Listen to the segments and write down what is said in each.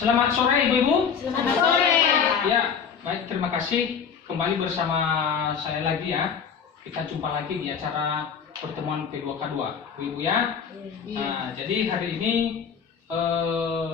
Selamat sore Ibu-Ibu. Selamat sore. Ya, baik, terima kasih. Kembali bersama saya lagi ya. Kita jumpa lagi di acara pertemuan P2K2, Ibu ya. Nah, jadi hari ini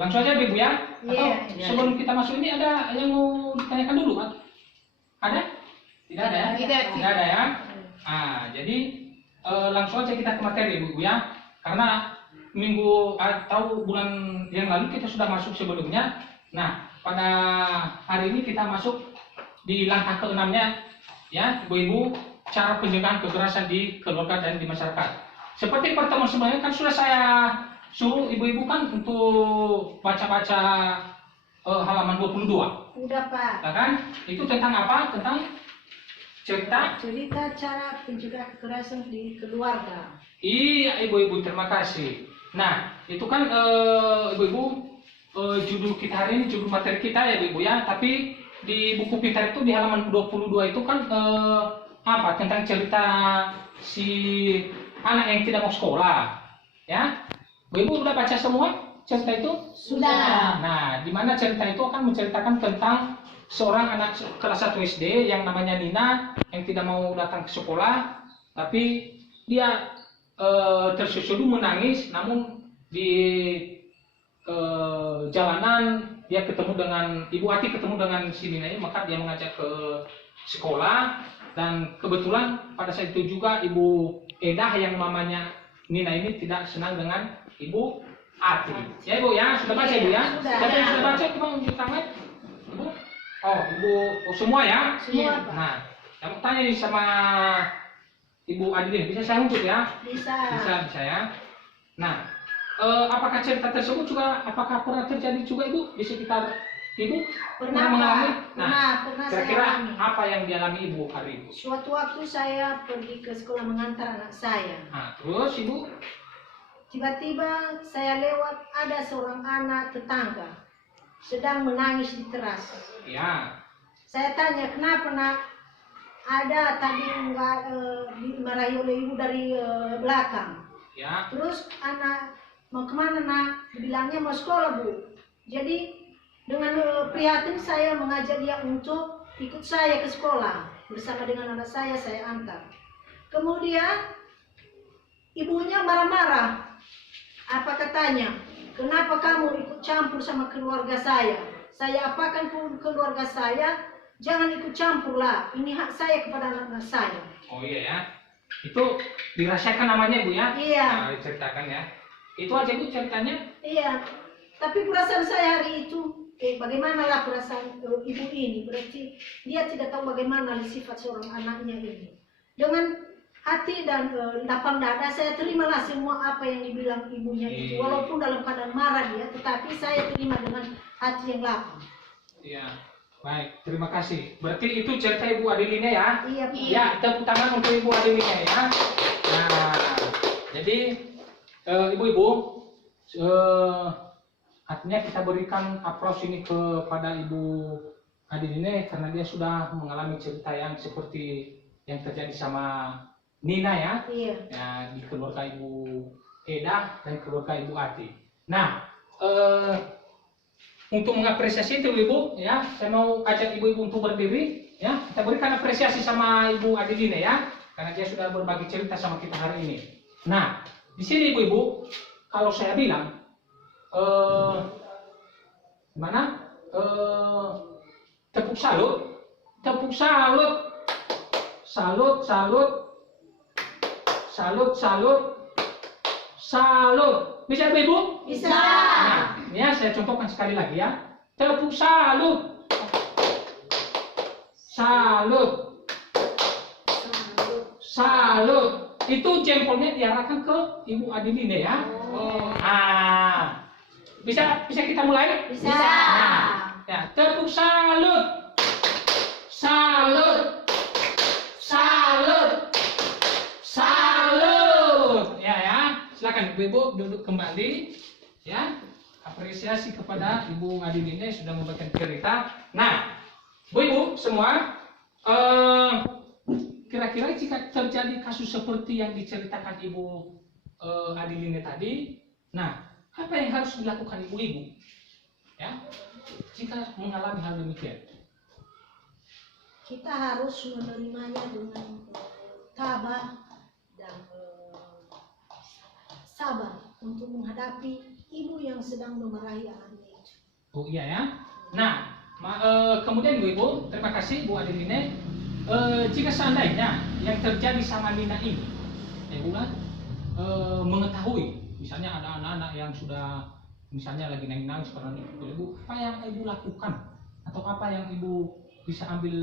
langsung aja Ibu ya. Atau sebelum kita masuk ini ada yang mau ditanyakan dulu, Pak? Ada? Tidak ada ya? Tidak ada ya. Nah, jadi langsung aja kita ke materi Ibu ya. Karena minggu atau bulan yang lalu kita sudah masuk sebelumnya. Nah, pada hari ini kita masuk di langkah ke-6-nya ya, Ibu-Ibu, cara pencegahan kekerasan di keluarga dan di masyarakat. Seperti pertemuan sebelumnya kan sudah saya suruh Ibu-Ibu kan untuk baca-baca halaman 22. Udah Pak. Nah, kan? Itu tentang apa? Tentang cerita Cara pencegahan kekerasan di keluarga. Iya Ibu-Ibu, terima kasih. Nah, itu kan Ibu-Ibu judul kita hari ini, judul materi kita ya Ibu ya. Tapi di buku pintar itu di halaman 22 itu kan apa? Tentang cerita si anak yang tidak mau sekolah. Ya. Ibu udah baca semua cerita itu? Sudah. Nah, di mana cerita itu akan menceritakan tentang seorang anak kelas 1 SD yang namanya Nina yang tidak mau datang ke sekolah, tapi dia tersusudu menangis, namun di jalanan dia ketemu dengan Ibu Ati, ketemu dengan si Nina ini, maka dia mengajak ke sekolah. Dan kebetulan pada saat itu juga Ibu Edah yang mamanya Nina ini tidak senang dengan Ibu Ati. Ya Ibu ya, sudah baca Ibu ya? Siapa yang sudah baca? Coba unjuk tangan Ibu. Oh Ibu, semua ya? Semua Pak. Nah, saya mau tanya nih sama Ibu Adilin, bisa saya unjuk ya? Bisa. Bisa ya. Nah, apakah cerita tersebut juga, apakah pernah terjadi juga Ibu di sekitar Ibu? Pernah mengalami? Pak. Nah, Pernah saya kira-kira alami. apa yang dialami Ibu hari itu? Suatu waktu saya pergi ke sekolah mengantar anak saya. Nah, terus Ibu? Tiba-tiba saya lewat, ada seorang anak tetangga sedang menangis di teras. Ya. Saya tanya, kenapa nak? Ada tadi enggak dimarahi oleh ibu dari belakang. Ya. Terus anak mau kemana nak? Bilangnya mau sekolah Bu. Jadi dengan prihatin saya mengajak dia untuk ikut saya ke sekolah. Bersama dengan anak saya antar. Kemudian ibunya marah-marah. Apa katanya? Kenapa kamu ikut campur sama keluarga saya? Saya apakan pun keluarga saya, jangan ikut campur lah. Ini hak saya kepada anak-anak saya. Oh iya ya. Itu dirasakan namanya Bu ya? Iya. Nah, diceritakan ya. Itu aja Bu ceritanya? Iya. Tapi perasaan saya hari itu, bagaimanalah perasaan ibu ini? Berarti dia tidak tahu bagaimana sifat seorang anaknya ini. Dengan hati dan lapang dada saya terimalah semua apa yang dibilang ibunya itu. Walaupun dalam keadaan marah dia, tetapi saya terima dengan hati yang lapang. Iya. Baik, terima kasih. Berarti itu cerita Ibu Adilina ya? Iya, Pak. Ya, tepuk tangan untuk Ibu Adilina ya. Nah, jadi Ibu-Ibu, artinya kita berikan aplaus ini kepada Ibu Adilina karena dia sudah mengalami cerita yang seperti yang terjadi sama Nina ya. Iya. Ya, di keluarga Ibu Edah dan keluarga Ibu Ati. Nah, untuk mengapresiasi itu Ibu ya, saya mau ajak Ibu-Ibu untuk berdiri ya. Kita berikan apresiasi sama Ibu Adilina ya, karena dia sudah berbagi cerita sama kita hari ini. Nah, di sini Ibu-Ibu, kalau saya bilang gimana? Tepuk salut, tepuk salut, salut, salut, salut, salut, salut. Bisa Ibu? Bisa. Nah, ini ya saya contohkan sekali lagi ya. Tepuk salut. Salut. Salut. Itu jempolnya diarahkan ke Ibu Adilina ya. Ah. Bisa kita mulai? Bisa. Nah, ya, tepuk salut. Salut. Salut. Salut. Ya. Silakan Ibu duduk kembali ya. Apresiasi kepada Ibu Adilina yang sudah membagikan cerita. Nah, Bu-Ibu semua, kira-kira jika terjadi kasus seperti yang diceritakan Ibu Adilina tadi, nah, apa yang harus dilakukan Ibu-Ibu? Ya, jika mengalami hal demikian. Kita harus menerimanya dengan tabah dan sabar untuk menghadapi ibu yang sedang memarahi anaknya itu. Oh iya ya. Nah, kemudian Ibu, terima kasih Bu Adeline. Jika seandainya yang terjadi sama Nina ini, ya Bu, mengetahui, misalnya ada anak-anak yang sudah misalnya lagi nangis karena Ibu, apa yang Ibu lakukan atau apa yang Ibu bisa ambil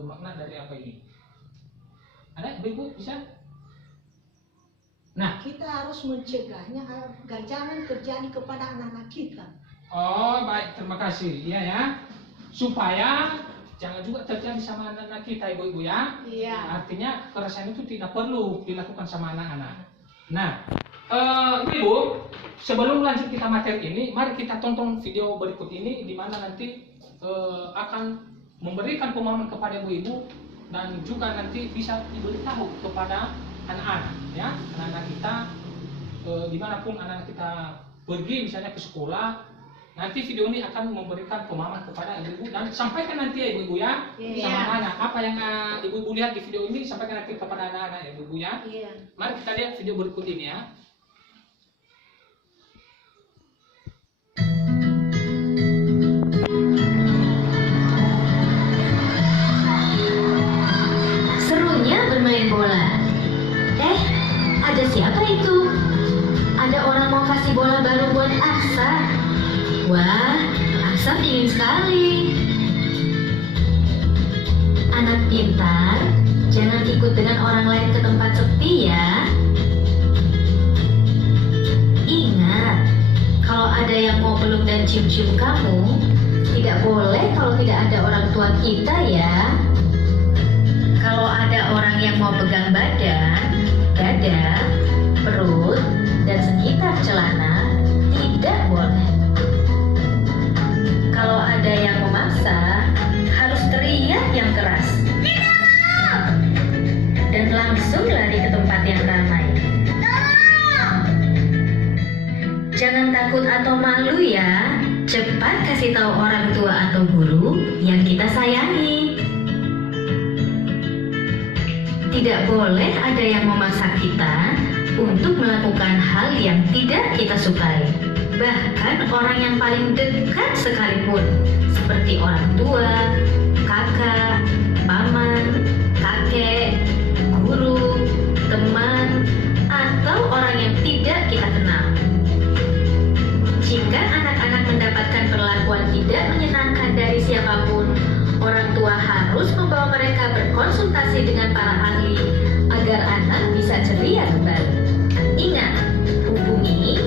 makna dari apa ini? Ada Ibu bisa? Nah, Kita harus mencegahnya agar jangan terjadi kepada anak-anak kita. oh baik, terima kasih. Iya ya, supaya jangan juga terjadi sama anak-anak kita, Ibu-ibu ya. Iya. Artinya kekerasan itu tidak perlu dilakukan sama anak-anak. Nah, Ibu, sebelum lanjut kita materi ini, mari kita tonton video berikut ini di mana nanti akan memberikan pemahaman kepada ibu-ibu dan juga nanti bisa diberitahu kepada anak-anak, ya, anak-anak kita dimanapun anak-anak kita pergi misalnya ke sekolah. Nanti video ini akan memberikan pemahaman kepada ibu-ibu dan sampaikan nanti ya ibu-ibu ya sama anak-anak. Apa yang ibu-ibu lihat di video ini sampaikan nanti kepada anak-anak ya ibu-ibu ya. Iya. Mari kita lihat video berikut ini ya. Serunya bermain bola. Ada siapa itu? Ada orang mau kasih bola baru buat Aksa. Wah, Aksa ingin sekali. Anak pintar, jangan ikut dengan orang lain ke tempat sepi ya. Ingat, kalau ada yang mau peluk dan cium-cium kamu, tidak boleh kalau tidak ada orang tua kita ya. Kalau ada orang yang mau pegang badan, dada, perut, dan sekitar celana, tidak boleh. Kalau ada yang memaksa, harus teriak yang keras. Dan langsung lari ke tempat yang ramai. Jangan takut atau malu ya. Cepat kasih tahu orang tua atau guru yang kita sayangi. Tidak boleh ada yang memaksa kita untuk melakukan hal yang tidak kita sukai. Bahkan orang yang paling dekat sekalipun, seperti orang tua, kakak, paman, kakek, guru, teman, atau orang yang tidak kita kenal. Jika anak-anak mendapatkan perlakuan tidak menyenangkan dari siapapun, orang tua harus membawa mereka berkonsultasi dengan para ahli agar anak bisa ceria kembali. Ingat, hubungi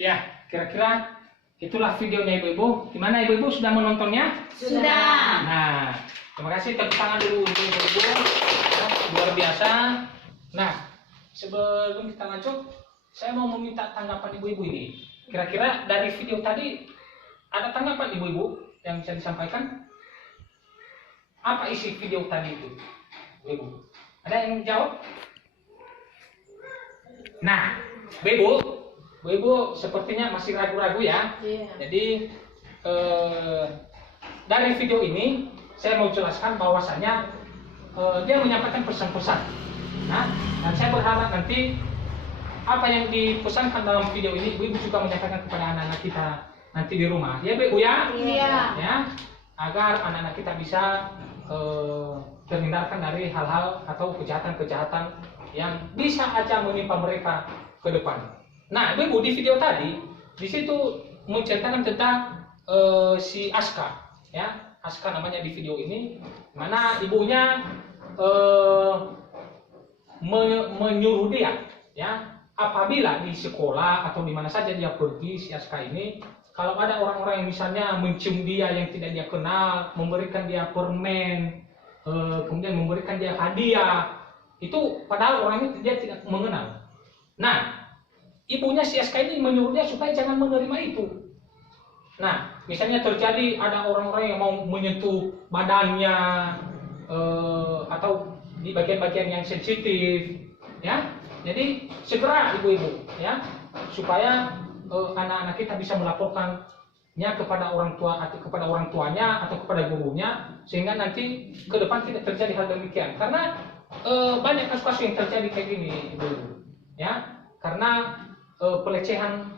Ya, kira-kira itulah videonya ibu-ibu. Gimana ibu-ibu sudah menontonnya? Sudah. Nah, terima kasih, tepuk tangan dulu untuk ibu-ibu. Luar biasa. Nah, sebelum kita lanjut, saya mau meminta tanggapan ibu-ibu ini. Kira-kira dari video tadi ada tanggapan ibu-ibu yang bisa disampaikan? Apa isi video tadi itu, ibu? Ada yang jawab? Nah, ibu sepertinya masih ragu-ragu ya. Iya. Jadi dari video ini saya mau jelaskan bahwasanya dia menyampaikan pesan-pesan. Nah, dan saya berharap nanti apa yang dipesankan dalam video ini ibu juga menyampaikan kepada anak-anak kita nanti di rumah. Ya ibu ya. Iya. Ya, agar anak-anak kita bisa terhindarkan dari hal-hal atau kejahatan-kejahatan yang bisa aja menimpa mereka ke depan. Nah, ibu di video tadi di situ menceritakan tentang si Aska, ya, Aska namanya di video ini, mana ibunya menyuruh dia, ya, apabila di sekolah atau di mana saja dia pergi si Aska ini, kalau ada orang-orang yang misalnya mencium dia yang tidak dia kenal, memberikan dia permen, kemudian memberikan dia hadiah, itu padahal orang itu dia tidak mengenal. Nah, ibunya si SK ini menyuruh dia supaya jangan menerima itu. Nah, misalnya terjadi ada orang-orang yang mau menyentuh badannya atau di bagian-bagian yang sensitif, ya. Jadi segera ibu-ibu, ya, supaya anak-anak kita bisa melaporkannya kepada orang tua atau kepada orang tuanya atau kepada gurunya, sehingga nanti ke depan tidak terjadi hal demikian. Karena banyak kasus-kasus yang terjadi kayak gini, ibu-ibu, ya, karena pelecehan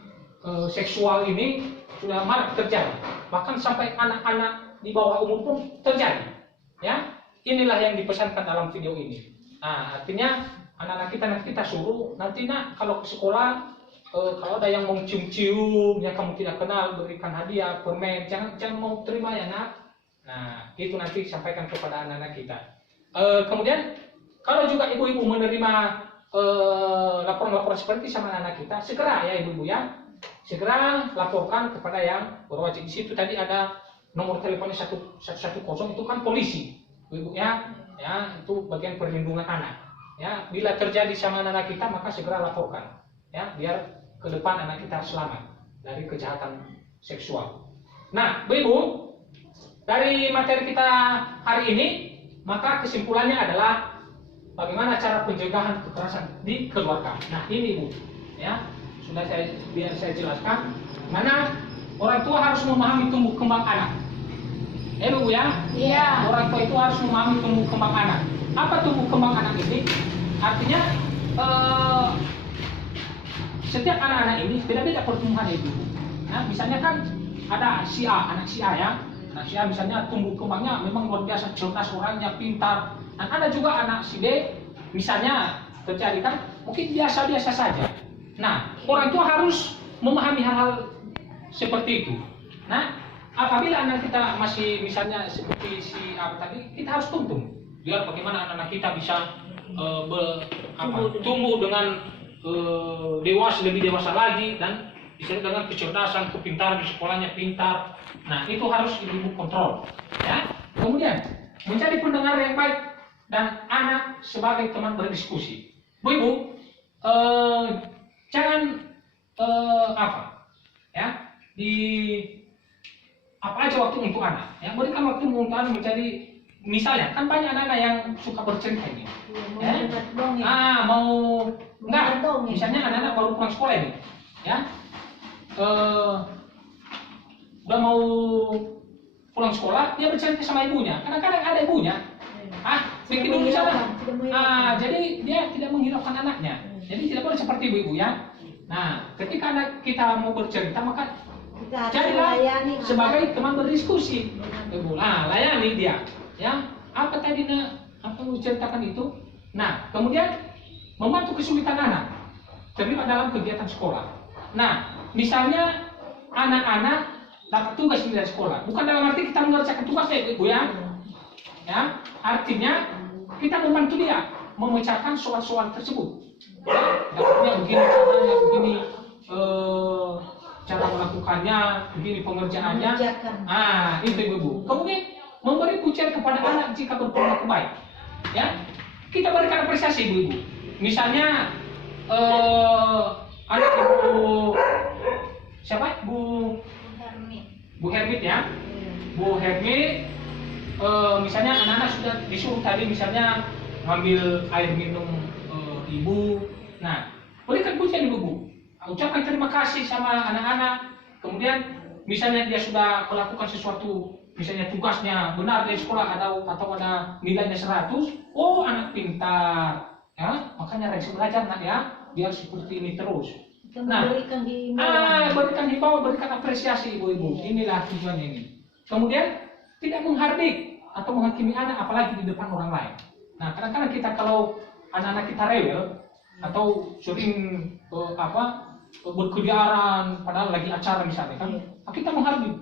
seksual ini sudah marak terjadi, bahkan sampai anak-anak di bawah umur pun terjadi, ya. Inilah yang dipesankan dalam video ini. Nah, artinya anak-anak kita suruh nanti nak kalau ke sekolah kalau ada yang mau cium-cium yang kamu tidak kenal, berikan hadiah, permen, jangan mau terima ya nak. Nah, itu nanti sampaikan kepada anak-anak kita. Kemudian kalau juga ibu-ibu menerima laporan-laporan seperti sama anak kita, segera ya ibu-ibu ya, segera laporkan kepada yang berwajib. Di situ tadi ada nomor teleponnya 110, itu kan polisi, ibu ya, itu bagian perlindungan anak. Ya, bila terjadi sama anak kita maka segera laporkan, ya, biar ke depan anak kita selamat dari kejahatan seksual. Nah, ibu, dari materi kita hari ini, maka kesimpulannya adalah bagaimana cara pencegahan kekerasan di keluarga. Nah, ini Bu, ya, sudah saya jelaskan. Mana orang tua harus memahami tumbuh kembang anak. Bu ya? Iya. Orang tua itu harus memahami tumbuh kembang anak. Apa tumbuh kembang anak ini? Artinya setiap anak-anak ini beda-beda pertumbuhan ibu. Nah, misalnya kan ada si A, anak si A ya. Anak si A misalnya tumbuh kembangnya memang luar biasa, cerdas orangnya, pintar. Dan ada juga anak si B, misalnya terjadi kan mungkin biasa-biasa saja. Nah, orang tua harus memahami hal-hal seperti itu. Nah, apabila anak kita masih misalnya seperti si A tadi, kita harus tuntun biar bagaimana anak-anak kita bisa tumbuh dengan lebih dewasa lagi dan bisa dengan kecerdasan, kepintaran di sekolahnya pintar. Nah, itu harus ibu kontrol, ya. Kemudian menjadi pendengar yang baik dan anak sebagai teman berdiskusi. Bu, jangan apa aja waktu untuk anak. Ya, berikan waktu untuk anak menjadi, misalnya kan banyak anak-anak yang suka bercerita ini. Misalnya anak-anak baru pulang sekolah ini, ya, udah mau pulang sekolah, dia bercerita sama ibunya. Kadang-kadang ada ibunya, bikin dulu sana. Jadi dia tidak menghiraukan anaknya. Jadi tidak boleh seperti ibu-ibu ya. Nah, ketika anak kita mau bercerita, maka jadilah sebagai teman berdiskusi. Ibu, layani dia. Ya, apa tadi apa yang ceritakan itu? Nah, kemudian membantu kesulitan anak terlibat dalam kegiatan sekolah. Nah, misalnya anak-anak dapat tugas dari sekolah, bukan dalam arti kita mengerjakan tugasnya, ibu ya. Ya, artinya kita membantu dia memecahkan soal-soal tersebut. Dapatnya begini caranya, begini cara melakukannya, begini pengerjaannya. Itu ibu. Kemudian memberi pujian kepada anak jika berperilaku baik. Ya, kita berikan apresiasi ibu-ibu. Misalnya anak ibu siapa? Bu Hermit ya. Bu Hermit, misalnya anak-anak sudah disuruh tadi misalnya ngambil air minum ibu. Nah, berikan pujian ibu-ibu. Ucapkan terima kasih sama anak-anak. Kemudian misalnya dia sudah melakukan sesuatu, misalnya tugasnya benar dari sekolah atau ada nilainya 100, anak pintar, ya, makanya rajin belajar nak ya, biar seperti ini terus. Nah, berikan himbauan, berikan apresiasi ibu-ibu. Inilah tujuannya ini. Kemudian tidak menghardik atau menghakimi anak, apalagi di depan orang lain. Nah, kadang-kadang kita kalau anak-anak kita rewel atau sering berkeliaran, padahal lagi acara misalnya kan, kita menghardik,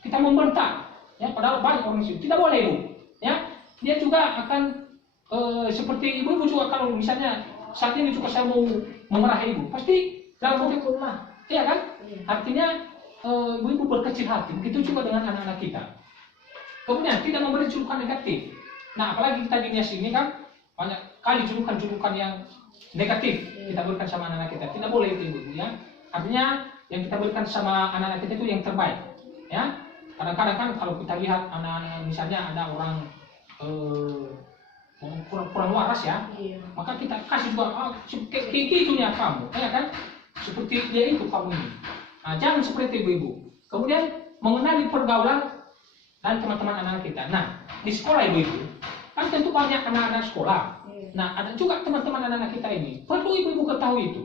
kita membentak. Ya, padahal banyak orang itu tidak boleh ibu. Ya, dia juga akan seperti ibu-ibu juga kalau misalnya saat ini juga saya mau memarahi ibu, pasti dalam mobil rumah, iya kan? Artinya ibu-ibu berkecil hati. Begitu juga dengan anak-anak kita. Kemudian tidak memberi julukan negatif. Nah, apalagi kita di dunia sini kan banyak kali julukan-julukan yang negatif kita berikan sama anak-anak kita. Tidak boleh itu ibu ya. Artinya yang kita berikan sama anak-anak kita itu yang terbaik ya. Kadang-kadang kan kalau kita lihat anak-anak misalnya ada orang kurang waras ya, maka kita kasih juga kayak itunya kamu, ya kan? Seperti dia itu kamu ini. Nah, jangan seperti ibu-ibu. Kemudian mengenali pergaulan dan teman-teman anak-anak kita. Nah, di sekolah ibu-ibu kan tentu banyak anak-anak sekolah. Nah, ada juga teman-teman anak-anak kita ini. Perlu ibu-ibu ketahui itu.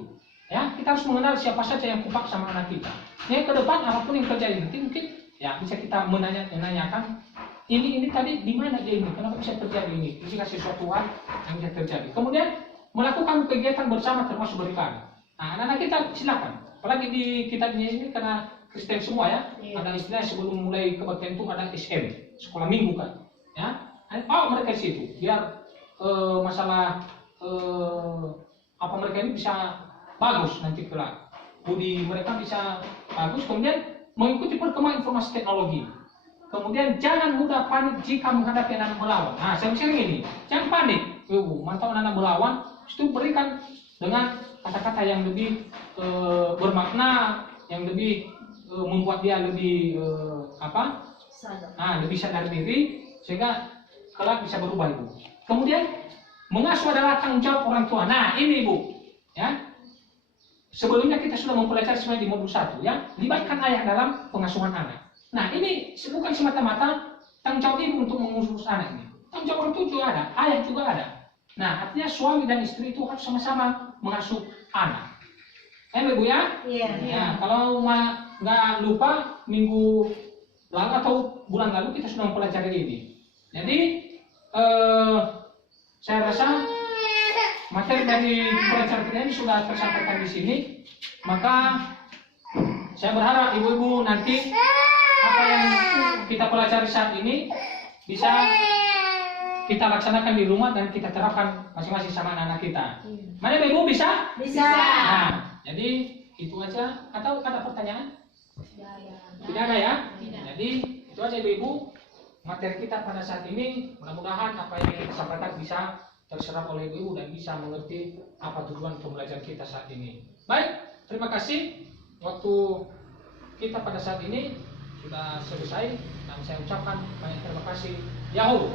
Ya, kita harus mengenal siapa saja yang kompak sama anak kita. Ya, ke depan apapun yang terjadi nanti mungkin ya bisa kita menanyakan ini tadi di mana dia ini, kenapa bisa terjadi ini? Jika sesuatu hal yang bisa terjadi. Kemudian melakukan kegiatan bersama termasuk beribadah. Nah, anak-anak kita silakan. Apalagi di kitabnya ini karena Kristen semua ya, ada istilah sebelum mulai kebaktian itu ada SM, sekolah minggu kan. Ya, bawa mereka di situ biar masalah apa mereka ini bisa bagus nanti kelak. Budi mereka bisa bagus, kemudian mengikuti perkembangan informasi teknologi. Kemudian jangan mudah panik jika menghadapi anak melawan. Nah, sering-sering ini, jangan panik. Mantau anak melawan, itu berikan dengan kata-kata yang lebih bermakna, yang lebih membuat dia lebih lebih sadar diri, sehingga kelak bisa berubah ibu. Kemudian mengasuh adalah tanggung jawab orang tua. Nah, ini ibu, ya. Sebelumnya kita sudah mempelajari sebenarnya di modul 1 ya, libatkan ayah dalam pengasuhan anak. Nah, ini bukan semata-mata tanggung jawab ibu untuk mengurus anak ini. Tanggung jawab orang tua juga ada, ayah juga ada. Nah, artinya suami dan istri itu harus sama-sama mengasuh anak. Ibu ya? Iya. Ya, kalau nggak lupa minggu lalu atau bulan lalu kita sudah mempelajari ini. Jadi saya rasa materi dari pelajaran kita ini sudah tersampaikan di sini. Maka saya berharap ibu-ibu nanti apa yang kita pelajari saat ini bisa kita laksanakan di rumah dan kita terapkan masing-masing sama anak-anak kita. Mana ibu bisa? Bisa. Nah, jadi itu aja. Atau ada pertanyaan? Tidak ada ya? Jadi itu aja ibu-ibu materi kita pada saat ini. Mudah-mudahan apa yang kita sampaikan bisa terserap oleh ibu dan bisa mengerti apa tujuan pembelajaran kita saat ini. Baik, terima kasih. Waktu kita pada saat ini sudah selesai dan saya ucapkan banyak terima kasih. Yahoo.